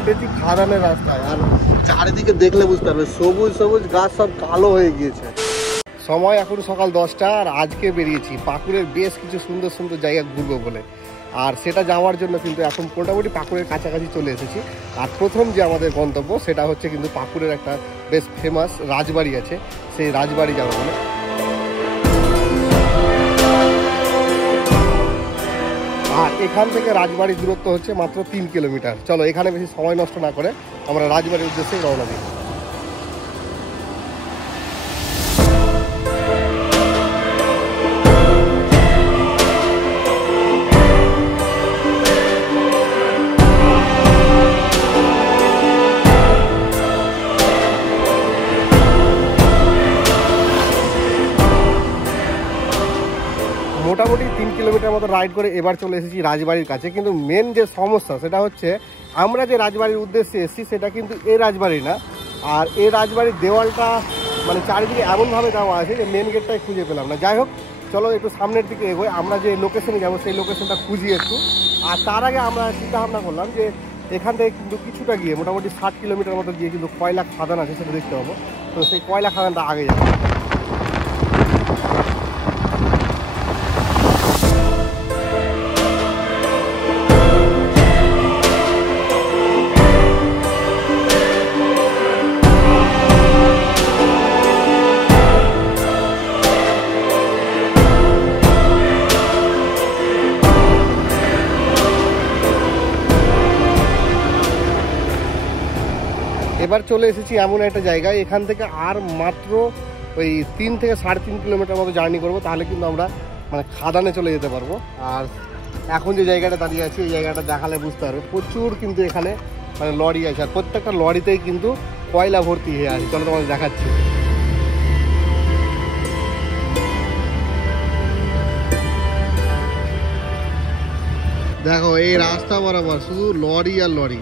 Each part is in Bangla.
উঠেছি খাদানের রাস্তায়, আর চারিদিকে দেখলে বুঝতে পারবে সবুজ সবুজ গাছ সব কালো হয়ে গিয়েছে। সময় এখন সকাল 10টা, আর আজকে বেরিয়েছি পাকুড়ের বেশ কিছু সুন্দর সুন্দর জায়গা ঘুরবো বলে। আর সেটা যাওয়ার জন্য কিন্তু এখন মোটামুটি পাকুড়ের কাছাকাছি চলে এসেছি। আর প্রথম যে আমাদের গন্তব্য সেটা হচ্ছে কিন্তু পাকুড়ের একটা বেশ ফেমাস রাজবাড়ি আছে, সেই রাজবাড়ি যাবো বলে। আর এখান থেকে রাজবাড়ির দূরত্ব হচ্ছে মাত্র 3 কিলোমিটার। চলো এখানে বেশি সময় নষ্ট না করে আমরা রাজবাড়ির উদ্দেশ্যে রওনা দিই। মোটামুটি 3 কিলোমিটার মতো রাইড করে এবার চলে এসেছি রাজবাড়ির কাছে। কিন্তু মেন যে সমস্যা সেটা হচ্ছে আমরা যে রাজবাড়ির উদ্দেশ্যে এসেছি সেটা কিন্তু এই রাজবাড়ি না। আর এই রাজবাড়ির দেওয়ালটা মানে চারিদিকে এমনভাবে দেওয়া আছে যে মেন গেটটাই খুঁজে পেলাম না। যাই হোক চলো একটু সামনের দিকে এগোই, আমরা যে লোকেশনে যাবো সেই লোকেশনটা খুঁজি একটু। আর তার আগে আমরা চিন্তা ভাবনা করলাম যে এখান থেকে কিন্তু কিছুটা গিয়ে মোটামুটি 60 কিলোমিটার মতো গিয়ে কিন্তু কয়লা খাদান আছে সেটা দেখতে পাবো। তো সেই কয়লা খাদানটা আগে যাবো। এবার চলে এসেছি এমন একটা জায়গায়, এখান থেকে আর মাত্র ওই 3 থেকে 3.5 কিলোমিটার মতো জার্নি করবো, তাহলে কিন্তু আমরা মানে খাদানে চলে যেতে পারবো। আর এখন যে জায়গাটা দাঁড়িয়ে আছি এই জায়গাটা দেখালে বুঝতে পারবে প্রচুর কিন্তু এখানে মানে লরি আছে, আর প্রত্যেকটা লরিতেই কিন্তু কয়লা ভর্তি হয়ে আছে। চলো তোমাদের দেখাচ্ছি। দেখো এই রাস্তা বরাবর শুধু লরি আর লরি,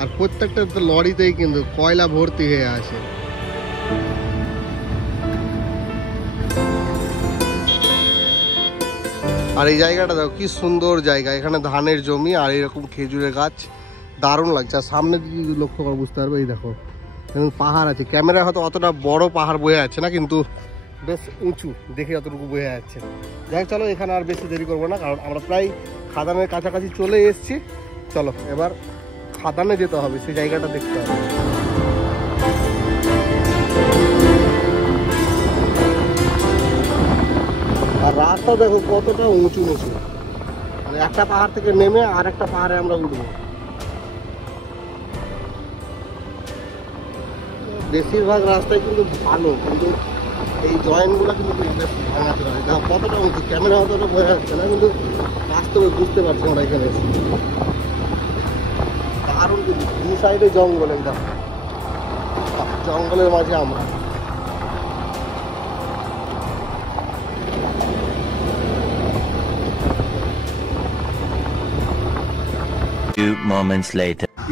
আর প্রত্যেকটা লরিতেই কিন্তু কয়লা ভর্তি হয়ে আছে। আর এই জায়গাটা দেখো কি সুন্দর জায়গা, এখানে ধানের জমি আর এরকম খেজুরের গাছ, দারুণ লাগছে। আর সামনে যদি লক্ষ্য করে বুঝতে পারবে এই দেখো পাহাড় আছে। ক্যামেরায় হয়তো অতটা বড় পাহাড় বোঝা যাচ্ছে না, কিন্তু বেশ উঁচু দেখে অতটুকু বোঝা যাচ্ছে। যাই চলো এখানে আর বেশি দেরি করবো না, কারণ আমরা প্রায় খাদানের কাছাকাছি চলে এসেছি। চলো এবার খাদানে যেতে হবে, সেই জায়গাটা দেখতে হবে। আর রাস্তা দেখো কতটা উঁচু নিচু, মানে একটা পাহাড় থেকে নেমে আর একটা পাহাড়ে আমরা উঠবো। বেশিরভাগ রাস্তায় কিন্তু ভালো, কিন্তু এই জয়েন্টগুলো কিন্তু বেশ ভাঙাতে পারে। কতটা উঁচু ক্যামেরা অতটা বোঝা যাচ্ছে না, কিন্তু বাস্তবে বুঝতে পারছি আমরা এখানে এসে। দারুণ কিন্তু দু সাইডে জঙ্গল, একদম জঙ্গলের মাঝে আমরা।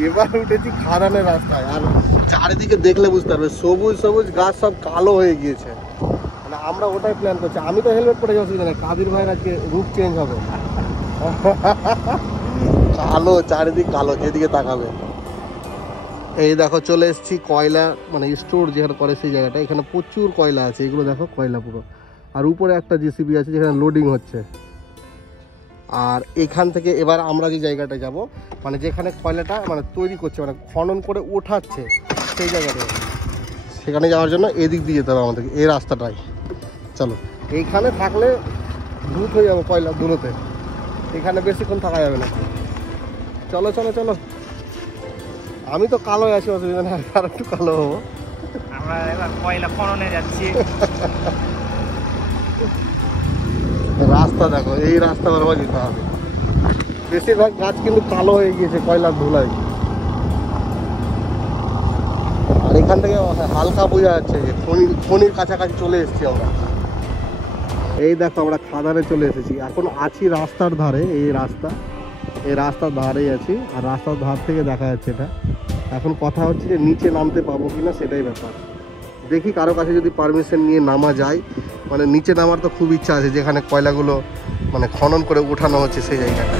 এবার উঠেছি খাদানের রাস্তায়, আর চারিদিকে দেখলে বুঝতে পারবে সবুজ সবুজ গাছ সব কালো হয়ে গিয়েছে। মানে আমরা ওটাই প্ল্যান করছি। আমি তো হেলমেট পরে যাচ্ছি না, কাদির ভাইয়ের আজকে রূপ চেঞ্জ হবে। কালো চারিদিক কালো, যেদিকে তাকাবে। এই দেখো চলে এসেছি কয়লা মানে স্টোর যেখানে করে সেই জায়গাটা, এখানে প্রচুর কয়লা আছে। এগুলো দেখো কয়লা পুরো, আর উপরে একটা জেসিবি আছে যেখানে লোডিং হচ্ছে। আর এখান থেকে এবার আমরা যে জায়গাটা যাব, মানে যেখানে কয়লাটা মানে তৈরি করছে মানে খনন করে ওঠাচ্ছে সেই জায়গাটা, সেখানে যাওয়ার জন্য এদিক দিয়ে যেতে হবে আমাদেরকে, এই রাস্তাটাই। চলো এইখানে থাকলে ধূত হয়ে যাবো কয়লা ধুলোতে, এখানে বেশিক্ষণ থাকা যাবে না। চলো চলো চলো, আমি তো কালো আছি, অসুবিধা নেই, আর একটু কালো হবো। আমরা এবার কয়লা খননে যাচ্ছি। রাস্তা দেখো, এই রাস্তা বরাবর যেতে হবে। বেশিরভাগ গাছ কিন্তু কালো হয়ে গিয়েছে কয়লার ধুলায়। আর এখান থেকে হালকা বোঝা যাচ্ছে যে খনির কাছাকাছি চলে এসেছি আমরা। এই দেখো আমরা খাদানে চলে এসেছি, এখন আছি রাস্তার ধারে। এই রাস্তার ধারেই আছি, আর রাস্তার ধার থেকে দেখা যাচ্ছে এটা। এখন কথা হচ্ছে যে নিচে নামতে পাবো কিনা সেটাই ব্যাপার। দেখি কারো কাছে যদি পারমিশন নিয়ে নামা যায়, মানে নিচে নামার তো খুব ইচ্ছা আছে, যেখানে কয়লাগুলো মানে খনন করে উঠানো হচ্ছে সেই জায়গাটা।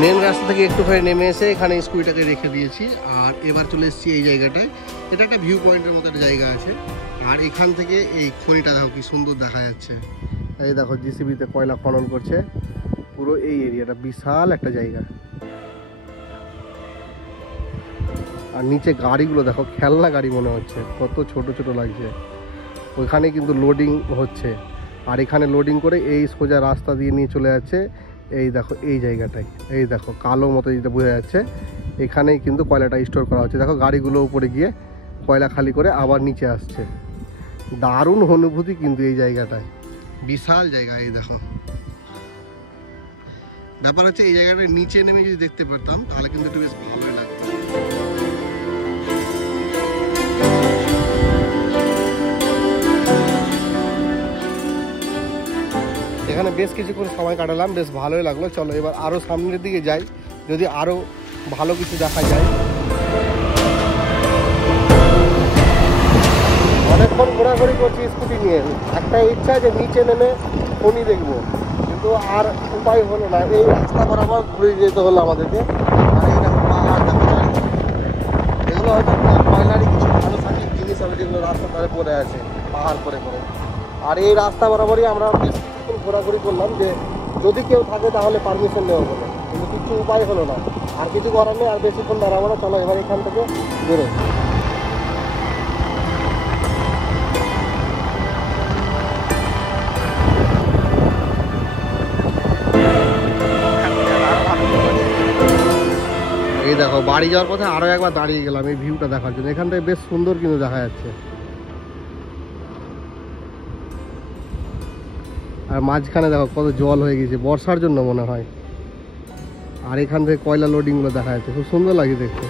মেন রাস্তা থেকে একটুখানি নেমে এসে এখানে স্কুটিটাকে রেখে দিয়েছি, আর এবার চলে এসেছি এই জায়গাটায়। এটা একটা ভিউ পয়েন্টের মতো একটা জায়গা আছে, আর এখান থেকে এই খনিটা দেখো কি সুন্দর দেখা যাচ্ছে। এই দেখো জিসিবিতে কয়লা খনন করছে, পুরো এই এরিয়াটা বিশাল একটা জায়গা। আর নিচে গাড়িগুলো দেখো, খেলনা গাড়ি মনে হচ্ছে, কত ছোট ছোট লাগছে। ওইখানে কিন্তু লোডিং হচ্ছে, আর এখানে লোডিং করে এই সোজা রাস্তা দিয়ে নিয়ে চলে যাচ্ছে। এই দেখো এই জায়গাটায়, এই দেখো কালো মতো যেটা বোঝা যাচ্ছে, এখানেই কিন্তু কয়লাটা স্টোর করা হচ্ছে। দেখো গাড়িগুলো উপরে গিয়ে কয়লা খালি করে আবার নিচে আসছে। দারুণ অনুভূতি কিন্তু এই জায়গাটায়, বিশাল জায়গা। এই দেখো, ব্যাপার হচ্ছে এই জায়গাটায় নিচে নেমে যদি দেখতে পারতাম তাহলে কিন্তু একটু বেশ ভালোই লাগতো। এখানে বেশ কিছুক্ষণ সময় কাটালাম, বেশ ভালোই লাগলো। চলো এবার আরও সামনের দিকে যাই, যদি আরও ভালো কিছু দেখা যায়। অনেকক্ষণ ঘোরাঘুরি করছি স্কুটি নিয়ে, একটা ইচ্ছা যে নিচে নেমে খনি দেখবো, কিন্তু আর উপায় হলো না। এই রাস্তা বরাবর ঘুরে যেতে হলো আমাদেরকে। আর এই দেখো পাহাড়, দেখো এগুলো হয়তো কয়লারই কিছু আনুষঙ্গিক জিনিস হবে যেগুলো রাস্তার ধারে পড়ে আছে, পাহাড় পরে পড়ে। আর এই রাস্তা বরাবরই আমরা বেশ কিছুক্ষণ ঘোরাঘুরি করলাম, যে যদি কেউ থাকে তাহলে পারমিশন নেওয়া হবে, কিন্তু কিছু উপায় হলো না। আর কিছু করার নেই, আর বেশিক্ষণ দাঁড়াবো না। চলো এবার এখান থেকে বেরো। এই দেখো বাড়ি যাওয়ার পথে আরও একবার দাঁড়িয়ে গেলাম এই ভিউটা দেখার জন্য। এখান থেকে বেশ সুন্দর কিন্তু দেখা যাচ্ছে। আর মাঝখানে দেখো কত জল হয়ে গেছে, বর্ষার জন্য মনে হয়। আর এখান থেকে কয়লা লোডিংগুলো দেখা যাচ্ছে, খুব সুন্দর লাগে দেখতে।